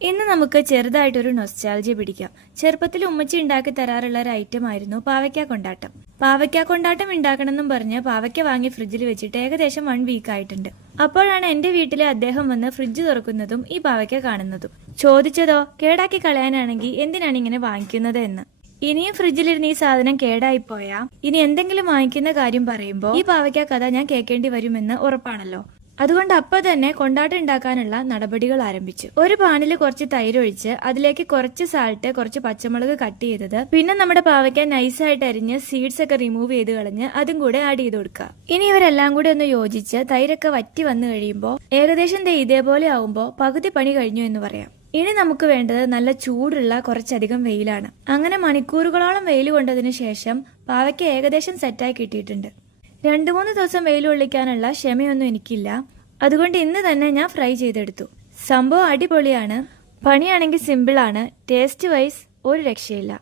ഇന്ന് നമുക്ക് ചെറുതായിട്ടൊരു നൊസ്റ്റാൾജിയ പിടിക്കാം. ചെറുപ്പത്തിൽ ഉമ്മച്ചി ഉണ്ടാക്കി തരാറുള്ള ഒരു ഐറ്റം ആയിരുന്നു പാവയ്ക്ക കൊണ്ടാട്ടം. പാവയ്ക്ക കൊണ്ടാട്ടം ഉണ്ടാക്കണമെന്നും പറഞ്ഞ് പാവയ്ക്ക വാങ്ങി ഫ്രിഡ്ജിൽ വെച്ചിട്ട് ഏകദേശം 1 വീക്ക് ആയിട്ടുണ്ട്. അപ്പോഴാണ് എന്റെ വീട്ടിലെ അദ്ദേഹം വന്ന് ഫ്രിഡ്ജ് തുറക്കുന്നതും ഈ പാവയ്ക്ക കാണുന്നതും. ചോദിച്ചതോ, കേടാക്കി കളയാനാണെങ്കിൽ എന്തിനാണ് ഇങ്ങനെ വാങ്ങിക്കുന്നത് എന്ന്. ഇനിയും ഫ്രിഡ്ജിലിരുന്ന് ഈ സാധനം കേടായിപ്പോയാ ഇനി എന്തെങ്കിലും വാങ്ങിക്കുന്ന കാര്യം പറയുമ്പോ ഈ പാവയ്ക്ക കഥ ഞാൻ കേൾക്കേണ്ടി വരുമെന്ന് ഉറപ്പാണല്ലോ. അതുകൊണ്ട് അപ്പൊ തന്നെ കൊണ്ടാട്ടം ഉണ്ടാക്കാനുള്ള നടപടികൾ ആരംഭിച്ചു. ഒരു പാനിൽ കുറച്ച് തൈര് ഒഴിച്ച് അതിലേക്ക് കുറച്ച് സാൾട്ട്, കുറച്ച് പച്ചമുളക് കട്ട് ചെയ്തത്, പിന്നെ നമ്മുടെ പാവയ്ക്ക നൈസായിട്ട് അരിഞ്ഞ് സീഡ്സ് ഒക്കെ റിമൂവ് ചെയ്ത് കളഞ്ഞ് അതും കൂടെ ആഡ് ചെയ്ത് കൊടുക്കുക. ഇനി ഇവരെല്ലാം കൂടെ ഒന്ന് യോജിച്ച് തൈരൊക്കെ വറ്റി വന്നു കഴിയുമ്പോൾ ഏകദേശം ഇതേപോലെ ആവുമ്പോ പകുതി പണി കഴിഞ്ഞു എന്ന് പറയാം. ഇനി നമുക്ക് വേണ്ടത് നല്ല ചൂടുള്ള കുറച്ചധികം വെയിലാണ്. അങ്ങനെ മണിക്കൂറുകളോളം വെയിൽ കൊണ്ടതിനു ശേഷം പാവയ്ക്ക ഏകദേശം സെറ്റായി കിട്ടിയിട്ടുണ്ട്. 2-3 ദിവസം വെയിൽ കൊള്ളിക്കാനുള്ള ക്ഷമയൊന്നും എനിക്കില്ല. അതുകൊണ്ട് ഇന്ന് തന്നെ ഞാൻ ഫ്രൈ ചെയ്തെടുത്തു. സംഭവം അടിപൊളിയാണ്. പണിയാണെങ്കിൽ സിമ്പിളാണ്. ടേസ്റ്റ് വൈസ് ഒരു രക്ഷയില്ല.